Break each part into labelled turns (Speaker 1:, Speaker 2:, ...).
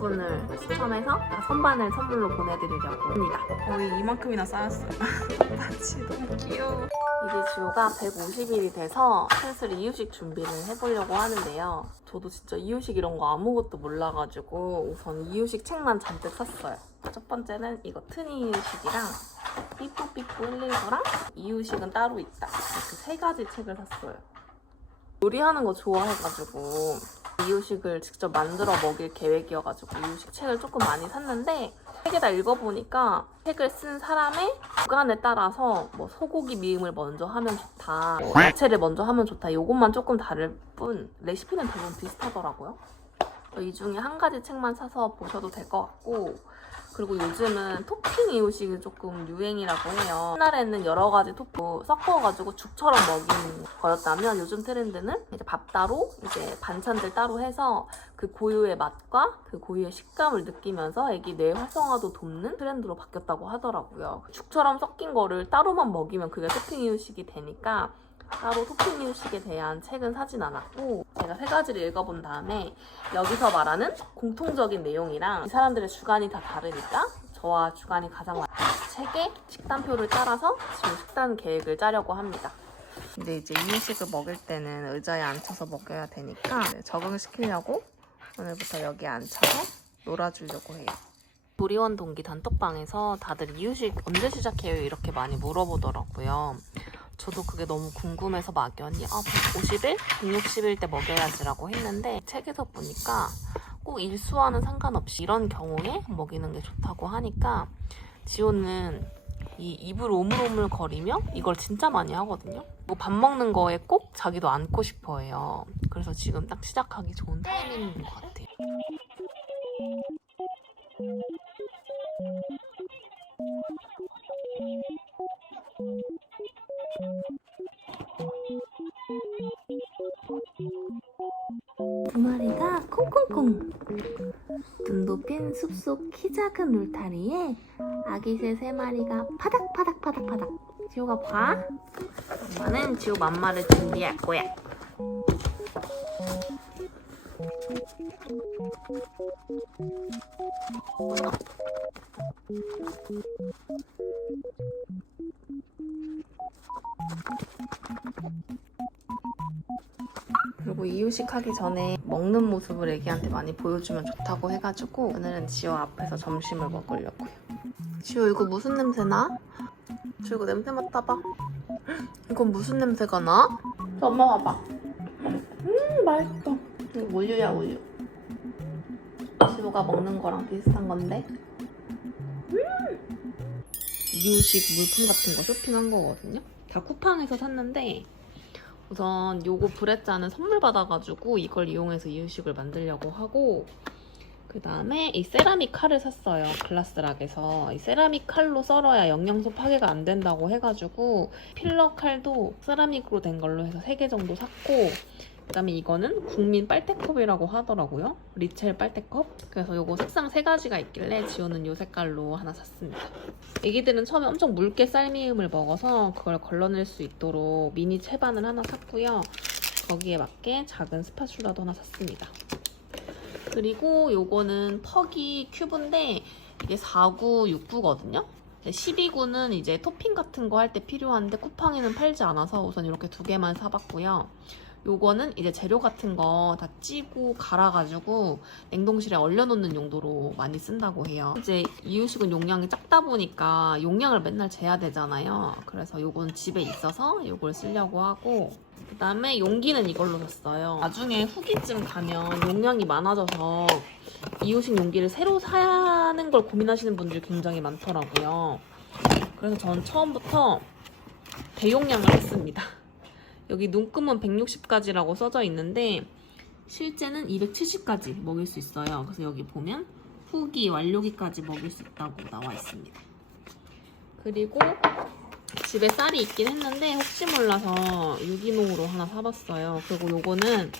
Speaker 1: 분을 추첨해서 선반을 선물로 보내드리려고 합니다.
Speaker 2: 거의 이만큼이나 쌓였어요. 마치 너무 귀여워.
Speaker 1: 이제 지호가 150일이 돼서 슬슬 이유식 준비를 해보려고 하는데요. 저도 진짜 이유식 이런 거 아무것도 몰라가지고 우선 이유식 책만 잔뜩 샀어요. 첫 번째는 이거 트니 이유식이랑 삐뿌삐뿌 119랑 이유식은 따로 있다. 이렇게 세 가지 책을 샀어요. 요리하는 거 좋아해가지고 이유식을 직접 만들어 먹일 계획이어가지고 이유식 책을 조금 많이 샀는데 책에 다 읽어보니까 책을 쓴 사람의 주관에 따라서 뭐 소고기 미음을 먼저 하면 좋다 뭐 야채를 먼저 하면 좋다 요것만 조금 다를 뿐 레시피는 대부분 비슷하더라고요. 이 중에 한 가지 책만 사서 보셔도 될 것 같고 그리고 요즘은 토핑 이유식이 조금 유행이라고 해요. 옛날에는 여러 가지 토핑 섞어가지고 죽처럼 먹이는 거였다면 요즘 트렌드는 이제 밥 따로 이제 반찬들 따로 해서 그 고유의 맛과 그 고유의 식감을 느끼면서 애기 뇌 활성화도 돕는 트렌드로 바뀌었다고 하더라고요. 죽처럼 섞인 거를 따로만 먹이면 그게 토핑 이유식이 되니까 따로 토핑 이유식에 대한 책은 사진 않았고 제가 세 가지를 읽어본 다음에 여기서 말하는 공통적인 내용이랑 이 사람들의 주관이 다 다르니까 저와 주관이 가장 맞는 책의 식단표를 따라서 지금 식단 계획을 짜려고 합니다.
Speaker 2: 근데 이제 이유식을 먹을 때는 의자에 앉혀서 먹여야 되니까 네, 적응시키려고 오늘부터 여기 앉혀서 놀아주려고 해요.
Speaker 1: 조리원 동기 단톡방에서 다들 이유식 언제 시작해요? 이렇게 많이 물어보더라고요. 저도 그게 너무 궁금해서 막연히 아 150일? 160일 때 먹여야지라고 했는데 책에서 보니까 꼭 일수와는 상관없이 이런 경우에 먹이는 게 좋다고 하니까 지호는 이 입을 오물오물 거리며 이걸 진짜 많이 하거든요. 그리고 밥 먹는 거에 꼭 자기도 안고 싶어 해요. 그래서 지금 딱 시작하기 좋은 타이밍인 것 같아요. 콩콩콩 눈 높인 숲속 키 작은 울타리에 아기 새 세 마리가 파닥파닥 파닥파닥. 지호가 봐. 엄마는 지호 맘마를 준비할 거야.
Speaker 2: 그리고 이유식 하기 전에 먹는 모습을 애기한테 많이 보여주면 좋다고 해가지고 오늘은 지호 앞에서 점심을 먹으려고요. 지호 이거 무슨 냄새 나? 지호 이거 냄새 맡아봐. 이건 무슨 냄새가 나? 저 엄마 봐봐. 음 맛있어. 이거 우유야 우유. 지호가 먹는 거랑 비슷한 건데. 음! 이유식 물품 같은 거 쇼핑한 거거든요. 다 쿠팡에서 샀는데 우선 요거 브레짜는 선물 받아가지고 이걸 이용해서 이유식을 만들려고 하고 그 다음에 이 세라믹 칼을 샀어요 글라스락에서. 이 세라믹 칼로 썰어야 영양소 파괴가 안 된다고 해가지고 필러 칼도 세라믹으로 된 걸로 해서 3개 정도 샀고 그 다음에 이거는 국민 빨대컵이라고 하더라고요 리첼 빨대컵 그래서 요거 색상 3가지가 있길래 지호는 요 색깔로 하나 샀습니다 애기들은 처음에 엄청 묽게 쌀미음을 먹어서 그걸 걸러낼 수 있도록 미니 채반을 하나 샀고요. 거기에 맞게 작은 스파츌라도 하나 샀습니다. 그리고 요거는 퍽이 큐브인데 이게 4969거든요. 12구는 이제 토핑 같은 거 할 때 필요한데 쿠팡에는 팔지 않아서 우선 이렇게 두 개만 사봤고요. 요거는 이제 재료 같은 거 다 찌고 갈아가지고 냉동실에 얼려놓는 용도로 많이 쓴다고 해요. 이제 이유식은 용량이 작다 보니까 용량을 맨날 재야 되잖아요. 그래서 요건 집에 있어서 요걸 쓰려고 하고 그 다음에 용기는 이걸로 샀어요. 나중에 후기쯤 가면 용량이 많아져서 이유식 용기를 새로 사는 걸 고민하시는 분들이 굉장히 많더라고요. 그래서 전 처음부터 대용량을 했습니다. 여기 눈금은 160까지라고 써져 있는데 실제는 270까지 먹일 수 있어요. 그래서 여기 보면 후기, 완료기까지 먹일 수 있다고 나와 있습니다. 그리고 집에 쌀이 있긴 했는데 혹시 몰라서 유기농으로 하나 사봤어요. 그리고 요거는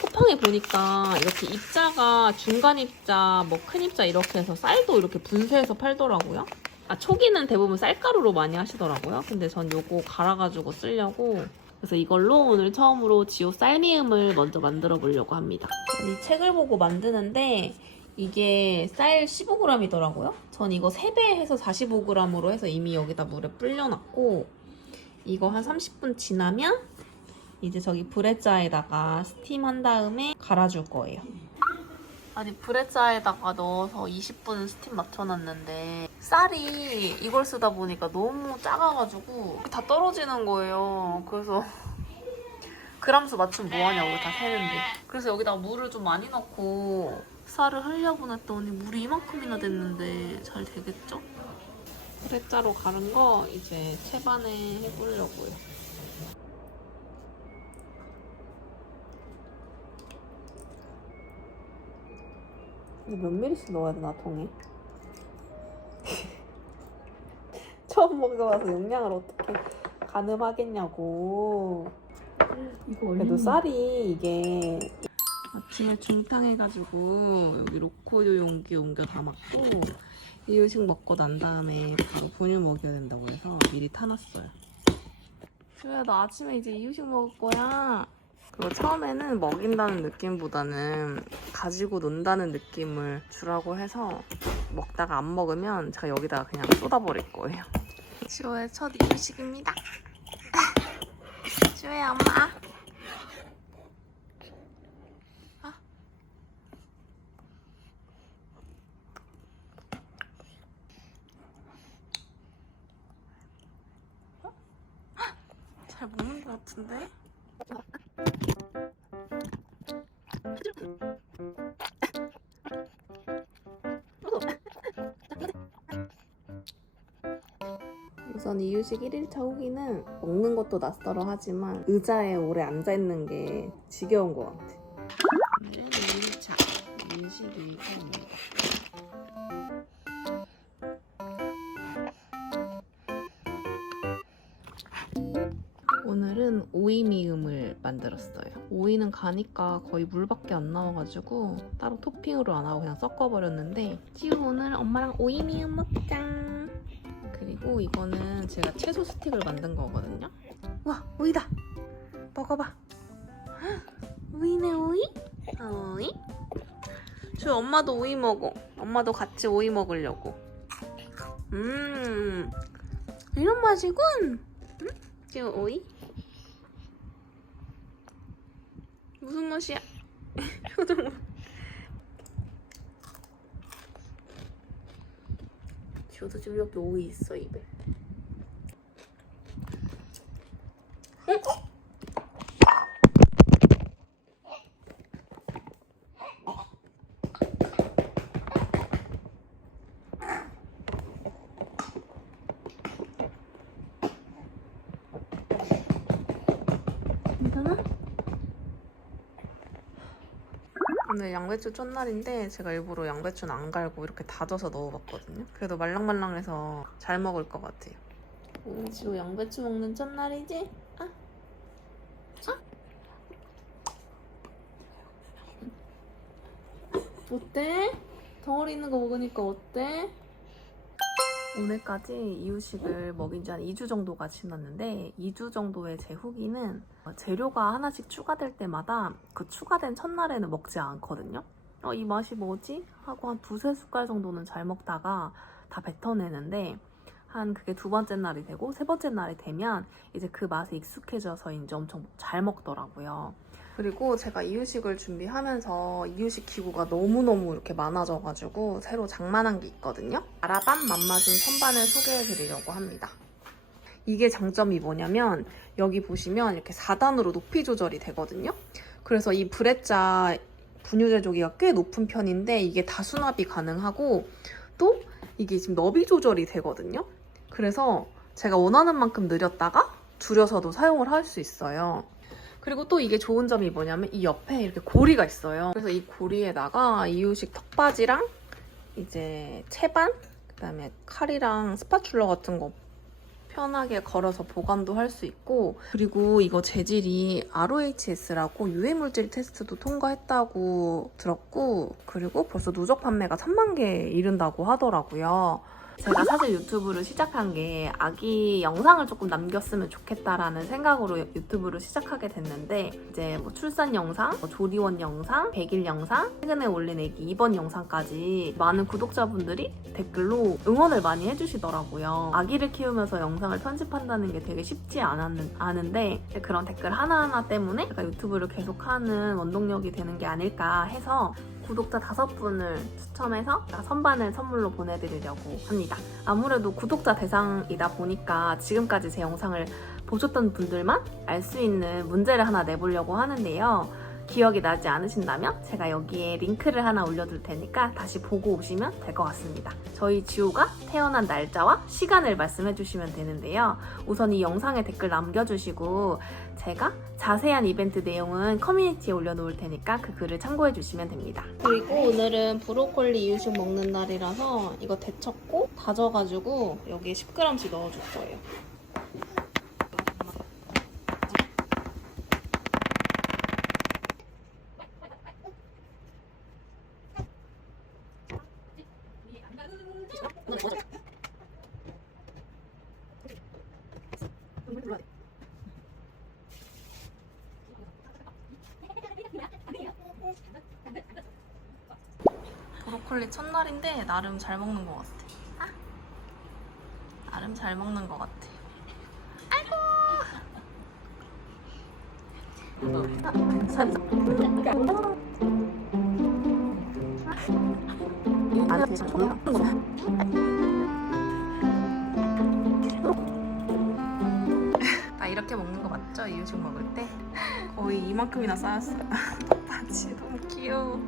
Speaker 2: 쿠팡에 보니까 이렇게 입자가 중간 입자, 뭐 큰 입자 이렇게 해서 쌀도 이렇게 분쇄해서 팔더라고요. 아 초기는 대부분 쌀가루로 많이 하시더라고요. 근데 전 요거 갈아가지고 쓰려고 그래서 이걸로 오늘 처음으로 지오 쌀미음을 먼저 만들어 보려고 합니다. 이 책을 보고 만드는데 이게 쌀 15g이더라고요. 전 이거 3배 해서 45g으로 해서 이미 여기다 물에 불려놨고 이거 한 30분 지나면 이제 저기 브레자에다가 스팀한 다음에 갈아줄 거예요. 아니 브레자에다가 넣어서 20분 스팀 맞춰놨는데 쌀이 이걸 쓰다 보니까 너무 작아가지고 다 떨어지는 거예요. 그래서 그람수 맞춤 뭐하냐고 다 세는데 그래서 여기다가 물을 좀 많이 넣고 쌀을 흘려보냈더니 물이 이만큼이나 됐는데 잘 되겠죠? 브레자로 가른 거 이제 채반에 해보려고요.
Speaker 1: 몇 미리씩 넣어야 되나 통에? 처음 먹어봐서 용량을 어떻게 가늠하겠냐고.
Speaker 2: 이거
Speaker 1: 그래도 쌀이 이게
Speaker 2: 아침에 중탕해가지고 여기 로코요 용기 옮겨 담았고 이 음식 먹고 난 다음에 바로 분유 먹여야 된다고 해서 미리 타놨어요.
Speaker 1: 주야 너 아침에 이제 이유식 먹을 거야. 그리고 처음에는 먹인다는 느낌보다는 가지고 논다는 느낌을 주라고 해서 먹다가 안 먹으면 제가 여기다가 그냥 쏟아버릴 거예요. 지호의 첫 이유식입니다. 지호야 엄마. 아. 잘 먹는 것 같은데? 이유식 1일차 후기는 먹는 것도 낯설어 하지만 의자에 오래 앉아있는 게 지겨운 것 같아.
Speaker 2: 오늘은 2일차 인식 2일차입니다. 오늘은 오이 미음을 만들었어요. 오이는 가니까 거의 물밖에 안 나와가지고 따로 토핑으로 안 하고 그냥 섞어버렸는데 지우 오늘 엄마랑 오이 미음 먹자. 그리고 이거는 제가 채소 스틱을 만든 거거든요. 와 오이다. 먹어봐. 헉, 오이네 오이? 오이? 저 엄마도 오이 먹어. 엄마도 같이 오이 먹으려고. 음, 이런 맛이군. 응? 지금 오이? 무슨 맛이야? 표정 저도 지금 여기 오이 있어 입에. 오늘 양배추 첫날인데 제가 일부러 양배추는 안 갈고 이렇게 다져서 넣어봤거든요. 그래도 말랑말랑해서 잘 먹을 것 같아요. 오늘 지호 양배추 먹는 첫날이지? 아? 아? 어때? 덩어리 있는 거 먹으니까 어때? 오늘까지 이유식을 먹인 지 한 2주 정도가 지났는데 2주 정도의 제 후기는 재료가 하나씩 추가될 때마다 그 추가된 첫날에는 먹지 않거든요. 어, 이 맛이 뭐지? 하고 한 두세 숟갈 정도는 잘 먹다가 다 뱉어내는데 한 그게 두 번째 날이 되고 세 번째 날이 되면 이제 그 맛에 익숙해져서 이제 엄청 잘 먹더라고요. 그리고 제가 이유식을 준비하면서 이유식 기구가 너무너무 이렇게 많아져가지고 새로 장만한 게 있거든요. 아라밤 맛맞은 선반을 소개해드리려고 합니다. 이게 장점이 뭐냐면 여기 보시면 이렇게 4단으로 높이 조절이 되거든요. 그래서 이 브레자 분유 제 조기가 꽤 높은 편인데 이게 다 수납이 가능하고 또 이게 지금 너비 조절이 되거든요. 그래서 제가 원하는 만큼 늘렸다가 줄여서도 사용을 할 수 있어요. 그리고 또 이게 좋은 점이 뭐냐면 이 옆에 이렇게 고리가 있어요. 그래서 이 고리에다가 이유식 턱받이랑 이제 채반, 그다음에 칼이랑 스파츌러 같은 거 편하게 걸어서 보관도 할 수 있고 그리고 이거 재질이 ROHS라고 유해 물질 테스트도 통과했다고 들었고 그리고 벌써 누적 판매가 3만 개 이른다고 하더라고요.
Speaker 1: 제가 사실 유튜브를 시작한 게 아기 영상을 조금 남겼으면 좋겠다라는 생각으로 유튜브를 시작하게 됐는데 이제 뭐 출산 영상, 뭐 조리원 영상, 100일 영상, 최근에 올린 애기 입원 영상까지 많은 구독자분들이 댓글로 응원을 많이 해주시더라고요. 아기를 키우면서 영상을 편집한다는 게 되게 쉽지 않았는, 않은데 그런 댓글 하나하나 때문에 제가 유튜브를 계속하는 원동력이 되는 게 아닐까 해서 구독자 다섯 분을 추첨해서 선반을 선물로 보내드리려고 합니다. 아무래도 구독자 대상이다 보니까 지금까지 제 영상을 보셨던 분들만 알 수 있는 문제를 하나 내보려고 하는데요. 기억이 나지 않으신다면 제가 여기에 링크를 하나 올려둘 테니까 다시 보고 오시면 될 것 같습니다. 저희 지호가 태어난 날짜와 시간을 말씀해 주시면 되는데요. 우선 이 영상에 댓글 남겨주시고 제가 자세한 이벤트 내용은 커뮤니티에 올려놓을 테니까 그 글을 참고해 주시면 됩니다. 그리고 오늘은 브로콜리 이유식 먹는 날이라서 이거 데쳤고 다져가지고 여기에 10g씩 넣어줄 거예요. 브로콜리 첫날인데 나름 잘 먹는 것 같아. 아? 나름 잘 먹는 것 같아. 나 이렇게 먹는 거 맞죠? 이유식 먹을 때? 거의 이만큼이나 쌓였어요. 바지 너무 귀여워.